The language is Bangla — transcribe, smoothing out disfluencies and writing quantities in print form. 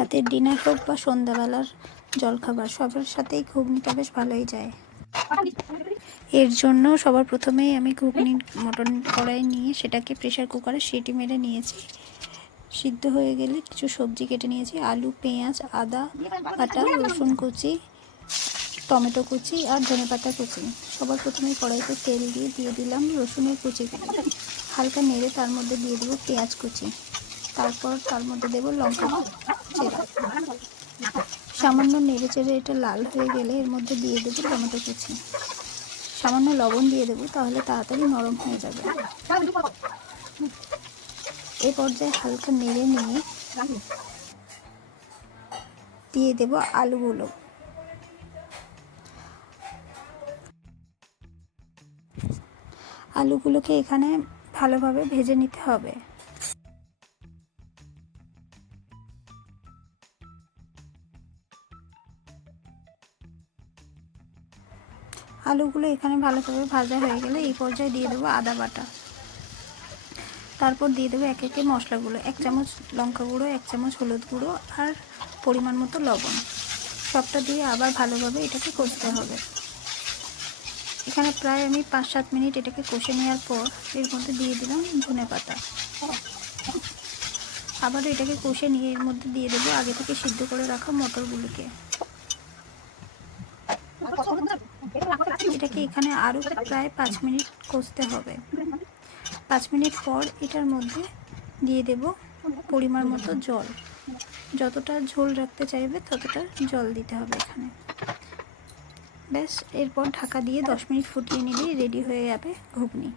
রাতের ডিনার হোক বা সন্ধ্যাবেলার জলখাবার, সবার সাথেই ঘুগনিটা বেশ ভালোই যায়। এর জন্য সবার প্রথমেই আমি ঘুগনি মটন কড়াই নিয়ে সেটাকে প্রেশার কুকারে সিটি মেরে নিয়েছি। সিদ্ধ হয়ে গেলে কিছু সবজি কেটে নিয়েছি, আলু, পেঁয়াজ, আদা বাটা, রসুন কুচি, টমেটো কুচি আর ধনেপাতা কুচি। সবার প্রথমে কড়াইতে তেল দিয়ে দিলাম রসুনের কুচি, হালকা নেড়ে তার মধ্যে দিয়ে দেবো পেঁয়াজ কুচি, তারপর তার মধ্যে দেবো লঙ্কা চেরা। সামান্য নেড়ে চেড়ে এটা লাল হয়ে গেলে এর মধ্যে দিয়ে দেবো টমেটো কুচি, সামান্য লবণ দিয়ে দেবো, তাহলে তাড়াতাড়ি নরম হয়ে যাবে। এই পর্যায়ে হালকা নেড়ে নিয়ে দিয়ে দেবো আলুগুলো। আলুগুলোকে এখানে ভালোভাবে ভেজে নিতে হবে। আলুগুলো এখানে ভালোভাবে ভাজা হয়ে গেলে এই পর্যায়ে দিয়ে দেবো আদা বাটা, তারপর দিয়ে দেবো একে একে মশলাগুলো, 1 চামচ লঙ্কা গুঁড়ো, 1 চামচ হলুদ গুঁড়ো আর পরিমাণ মতো লবণ। সবটা দিয়ে আবার ভালোভাবে এটাকে কষতে হবে। এখানে প্রায় আমি 5-7 মিনিট এটাকে কষে নেওয়ার পর এর মধ্যে দিয়ে দিলাম ধনেপাতা। আবার এটাকে কষে নিয়ে এর মধ্যে দিয়ে দেবো আগে থেকে সিদ্ধ করে রাখা মটরগুলোকে। এটাকে এখানে আরও প্রায় 5 মিনিট কষতে হবে। 5 মিনিট পর এটার মধ্যে দিয়ে দেব পরিমাণ মতো জল, যতটা ঝোল রাখতে চাইবে ততটা জল দিতে হবে এখানে। ব্যাস, এরপর ঢাকা দিয়ে 10 মিনিট ফুটিয়ে নিলেই রেডি হয়ে যাবে ঘুগনি।